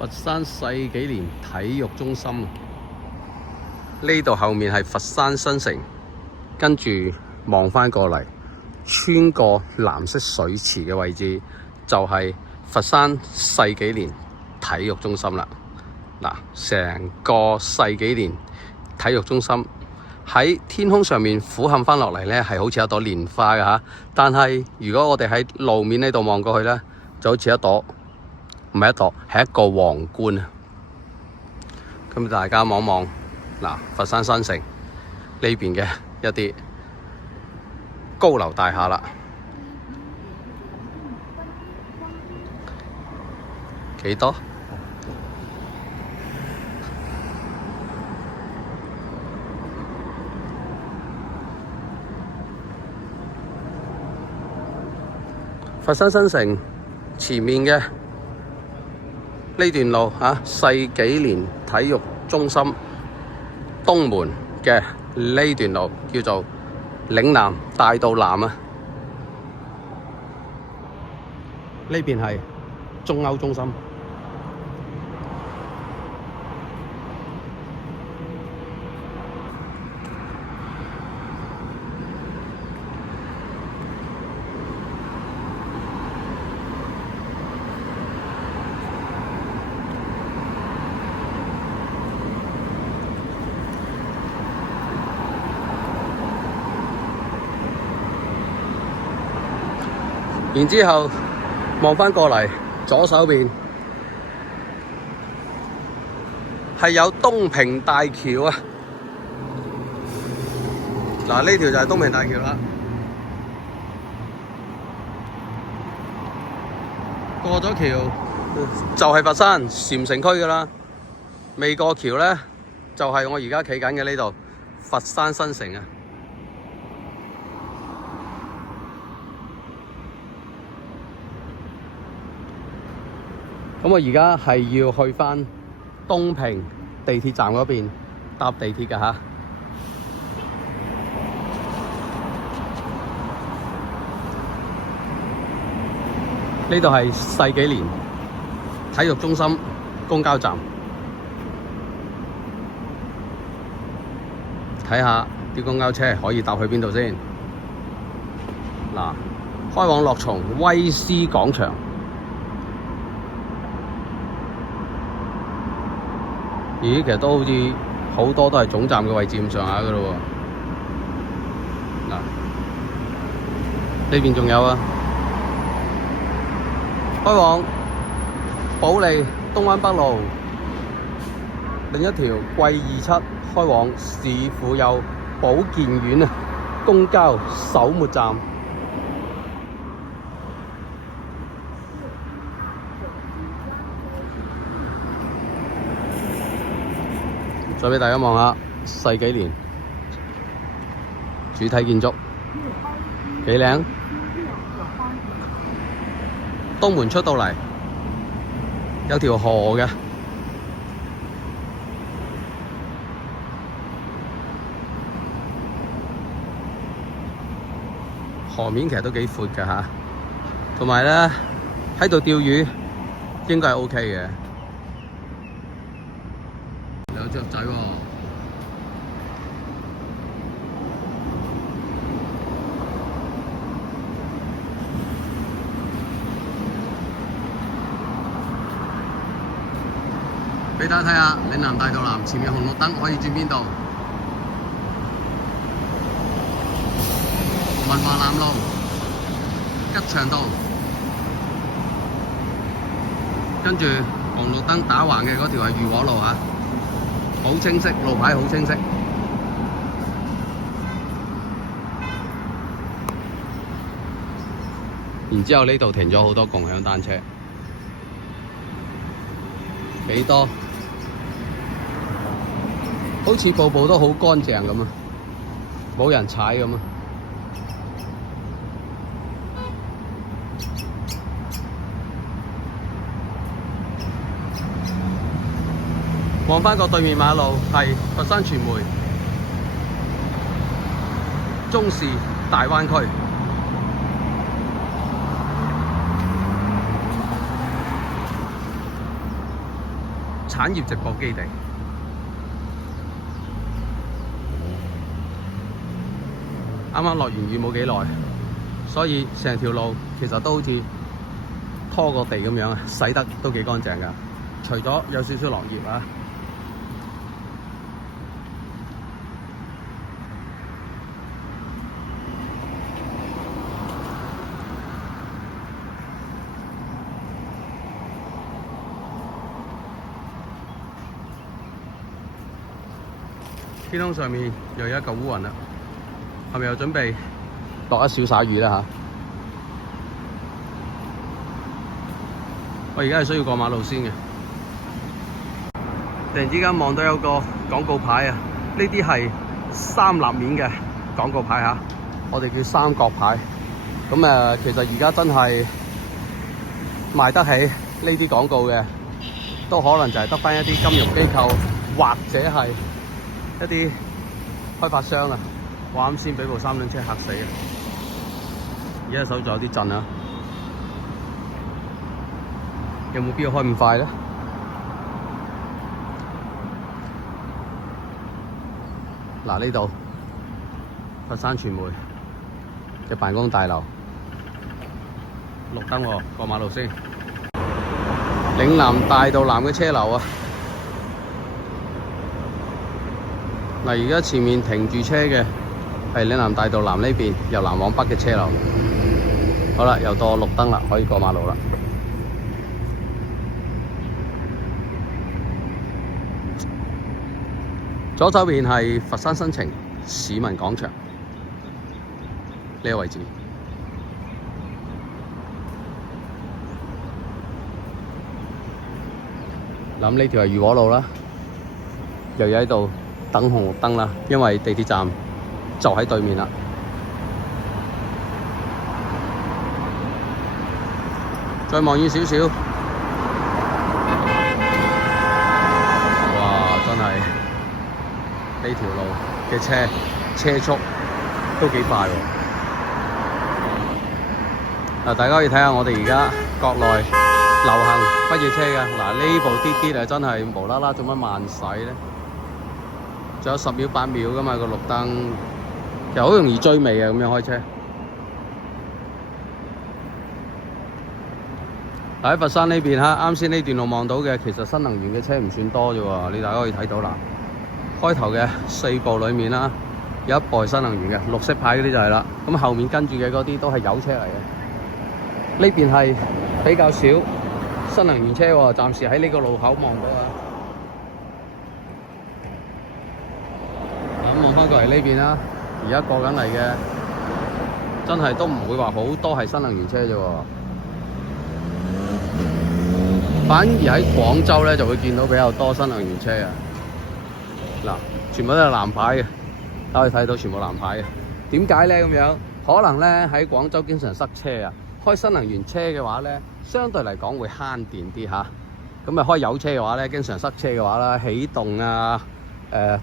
佛山世紀蓮體育中心，呢度後面係佛山新城，跟住望返過嚟，穿過藍色水池嘅位置就係佛山世紀蓮體育中心啦。嗱，成個世紀蓮體育中心喺天空上面俯瞰返落嚟呢，係好似一朵蓮花嘅嚇。但係如果我哋喺路面呢度望過去呢，就好似一朵，唔係一朵，係一個皇冠啊！咁大家望望嗱，佛山新城呢邊嘅一啲高樓大廈啦，幾多？佛山新城前面嘅呢段路世紀蓮體育中心東門嘅呢段路叫做嶺南大道南啊，呢邊係中歐中心。然之後望返過嚟，左手邊係有東平大橋啊！嗱，呢條就係東平大橋啦。過咗橋就係佛山禪城區㗎啦。未過橋呢，就係我而家企緊嘅呢度佛山新城啊！咁我而家係要去返東平地鐵站嗰邊搭地鐵㗎吓。呢度係世紀蓮體育中心公交站，睇下啲公交車可以搭去邊度先。嗱，開往樂松威斯廣場。咦，其實都好似好多都係總站嘅位置咁上下㗎咯喎。嗱，呢邊仲有啊，開往保利東灣北路，另一條貴27開往市府有保健院啊，公交首末站。再俾大家望下世紀蓮主體建築幾靚，東門出到嚟有條河嘅，河面其實都幾闊㗎吓，同埋咧喺度釣魚應該係 OK 嘅。有雀仔喎，俾大家睇下嶺南大道南前面紅綠燈可以轉邊度？文華南路、吉祥道，跟住紅綠燈打橫嘅嗰條係裕和路啊。好清晰，路牌好清晰。然之後呢度停咗好多共享單車，幾多？好似步步都好乾淨咁啊，冇人踩咁啊。望返個對面馬路係佛山傳媒中視大灣區。產業直播基地。啱啱落完雨冇幾耐，所以成條路其實都好似拖個地咁樣啊，洗得都幾乾淨㗎。除咗有少少落葉啊。天空上面又有一嚿烏雲啦，係咪又準備落一小灑雨啦嚇？我而家係需要過馬路先嘅。突然之間望到有個廣告牌啊！呢啲係3立面嘅廣告牌嚇，我哋叫三角牌。咁其實而家真係賣得起呢啲廣告嘅，都可能就係得返一啲金融機構或者係一啲開發商啊！我啱先俾部3輪車嚇死啊！而家手仲有啲震啊！有冇必要開咁快咧？嗱，呢度佛山傳媒嘅辦公大樓，綠燈喎，過馬路先。嶺南大道南嘅車流啊！嗱，而家前面停住車嘅係嶺南大道南呢邊由南往北嘅車流。好啦，又到綠燈啦，可以過馬路啦。左手邊係佛山新城市民廣場呢個位置。咁呢條係裕和路啦，又要喺度等紅綠燈啦，因為地鐵站就喺對面啦。再望遠少少，哇！真係〜呢條路嘅車速都幾快喎！大家可以睇下我哋而家國內流行乜嘢車㗎？嗱，呢部滴滴啊，真係無啦啦做乜慢駛咧？仲有10秒8秒㗎嘛個綠燈，又好容易追尾啊！咁樣開車。喺佛山呢邊嚇，啱先呢段路望到嘅，其實新能源嘅車唔算多啫喎，你大家可以睇到啦。開頭嘅4部裡面啦，有一部係新能源嘅，綠色牌嗰啲就係啦。咁後面跟住嘅嗰啲都係油車嚟嘅。呢邊係比較少新能源車喎，暫時喺呢個路口望到啊。咁望翻過嚟呢邊啦，而家過緊嚟嘅，真係都唔會話好多係新能源車啫喎。反而喺廣州咧就會見到比較多新能源車啊。嗱，全部都係藍牌嘅，大家可以睇到全部藍牌嘅。點解咧咁樣？可能咧喺廣州經常塞車啊，開新能源車嘅話咧，相對嚟講會慳電啲嚇。咁開油車嘅話咧，經常塞車嘅話啦，起動啊、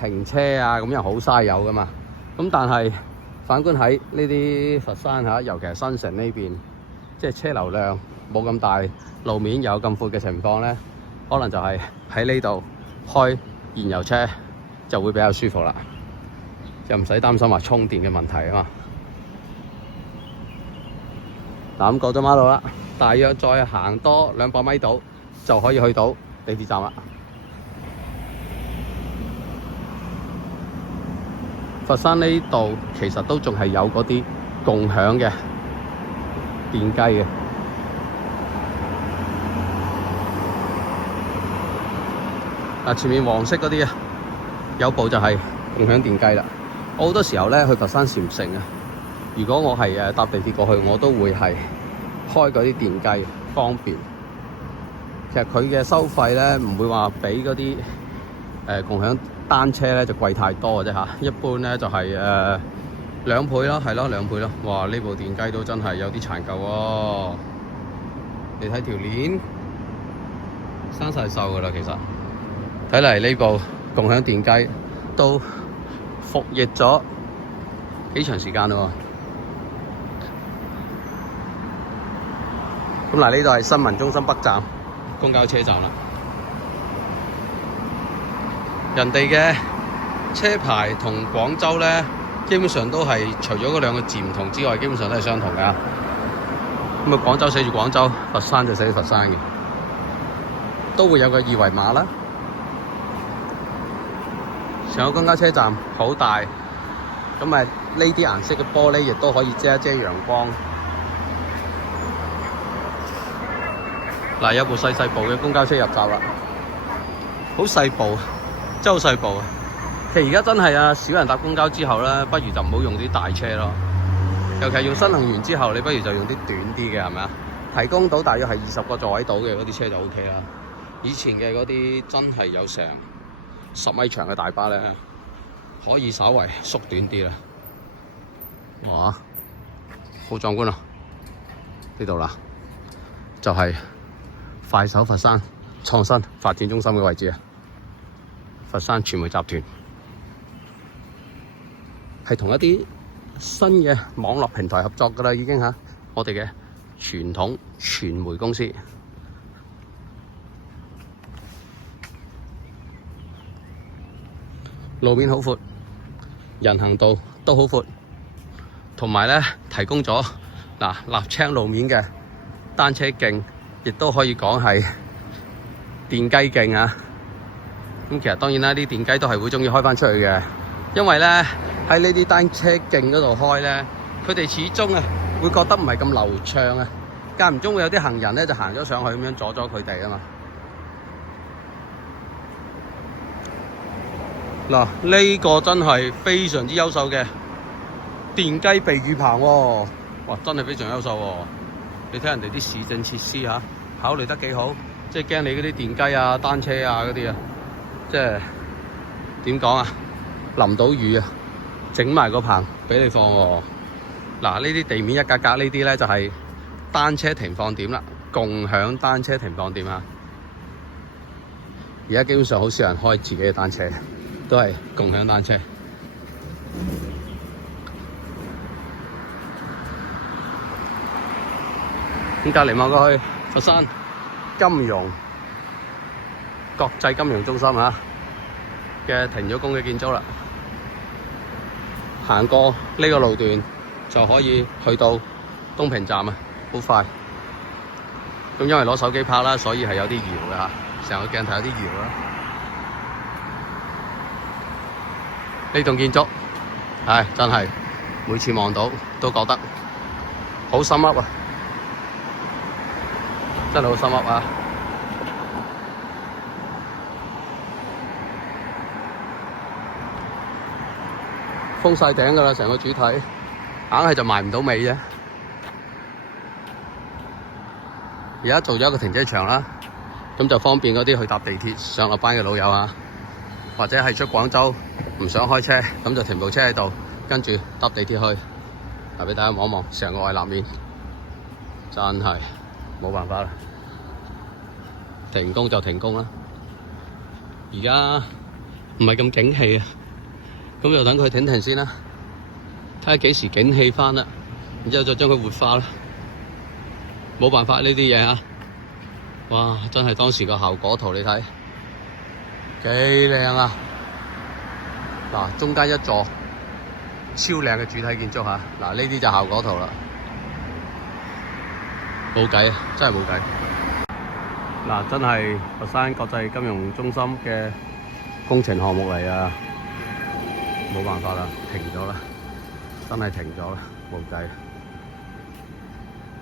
停車啊，咁又好嘥油噶嘛。咁但係反觀喺呢啲佛山嚇，尤其係新城呢邊，即係車流量冇咁大，路面有咁闊嘅情況咧，可能就係喺呢度開燃油車就會比較舒服啦，就唔使擔心話充電嘅問題啊嘛。嗱，咁過咗馬路啦，大約再行多200米度就可以去到地鐵站啦。佛山呢度其實都仲係有嗰啲共享嘅電雞嘅。嗱，前面黃色嗰啲啊，有部就係共享電雞啦。我好多時候咧去佛山禪城啊，如果我係搭地鐵過去，我都會係開嗰啲電雞，方便。其實佢嘅收費咧唔會話比嗰啲共享單車咧就貴太多嘅啫嚇。一般咧就係2倍咯，係咯2倍咯。哇！呢部電雞都真係有啲殘舊喎。你睇條鏈生晒鏽噶啦，其實。睇嚟呢部共享電雞都服役咗幾長時間咯。咁嗱，呢度係新聞中心北站公交車站啦。人哋嘅車牌同廣州咧，基本上都係除咗嗰兩個字唔同之外，基本上都係相同㗎。咁啊，廣州寫住廣州，佛山就寫住佛山嘅，都會有個二維碼啦。成個公交車站好大，咁啊呢啲顏色嘅玻璃亦都可以遮一遮陽光。嗱，有部細部嘅公交車入閘啦，好細部，真係好細部啊！其實而家真係啊，少人搭公交之後咧，不如就唔好用啲大車咯。尤其係用新能源之後，你不如就用啲短啲嘅，係咪啊？提供到大約係20個座位到嘅嗰啲車就 OK 啦。以前嘅嗰啲真係有成10米長嘅大巴咧，可以稍為縮短啲啦。哇，好壯觀啊！呢度啦，就係快手佛山創新發展中心嘅位置啊！佛山傳媒集團係同一啲新嘅網絡平台合作㗎啦，已經嚇我哋嘅傳統傳媒公司。路面好闊，人行道都好闊，同埋咧提供咗瀝青路面嘅單車徑，亦都可以講係電雞徑啊！咁其實當然啦，啲電雞都係會鍾意開返出去嘅，因為咧喺呢啲單車徑嗰度開咧，佢哋始終啊會覺得唔係咁流暢啊，間唔中會有啲行人咧就行咗上去咁樣阻咗佢哋啊嘛。嗱，呢個真係非常之優秀嘅電雞避雨棚喎，哇，真係非常優秀喎！你睇人哋啲市政設施嚇，考慮得幾好，即係驚你嗰啲電雞啊、單車啊嗰啲啊，即係點講啊？淋到雨啊，整埋個棚俾你放喎。嗱，呢啲地面一格格呢啲咧就係單車停放點啦，共享單車停放點啊！而家基本上好少人開自己嘅單車，都係共享單車。咁隔離望過去，佛山金融國際金融中心嘅停咗工嘅建築啦。行過呢個路段就可以去到東平站啊，好快。咁因為攞手機拍啦，所以係有啲搖嘅嚇，成個鏡頭有啲搖啦。呢棟建築，真係每次望到都覺得好心噏啊！真係好心噏啊！封晒頂㗎啦，成個主體，硬係就埋唔到尾啫。而家做咗一個停車場啦，咁就方便嗰啲去搭地鐵上落班嘅老友啊，或者係出廣州唔想開車，咁就停部車喺度，跟住搭地鐵去。嗱，俾大家望一望成個外立面，真係冇辦法啦。停工就停工啦，而家唔係咁景氣啊，咁就等佢停先啦，睇下幾時景氣返啦，然之後再將佢活化啦。冇辦法呢啲嘢啊！哇，真係當時個效果圖你睇幾靚啊！嗱，中間一座超靚嘅主體建築嚇，嗱呢啲就效果圖啦，冇計啊，真係冇計。嗱，真係佛山國際金融中心嘅工程項目嚟啊，冇辦法啦，停咗啦，真係停咗啦，冇計。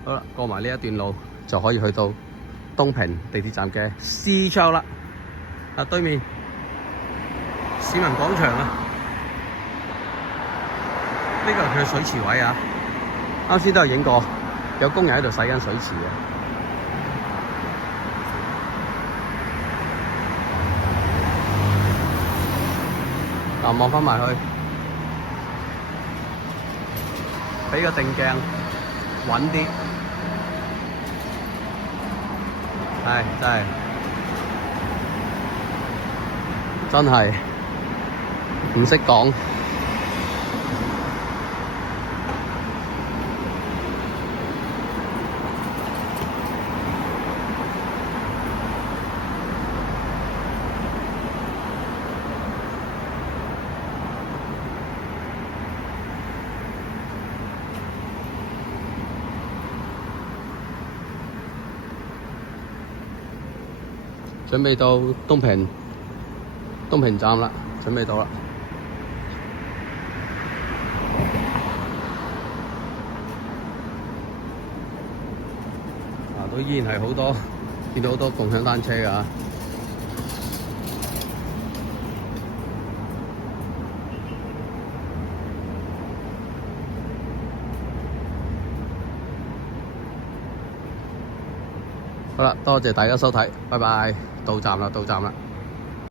好啦，過埋呢一段路就可以去到東平地鐵站嘅 C 窗啦。對面市民廣場啊，呢個係佢嘅水池位啊。啱先都有影過，有工人喺度洗緊水池啊。嗱，望翻埋去，俾個定鏡穩啲。真係唔識講。準備到東平站啦，準備到啦。都依然係好多，見到好多共享單車㗎。好啦，多謝大家收睇，拜拜。到站啦，到站啦。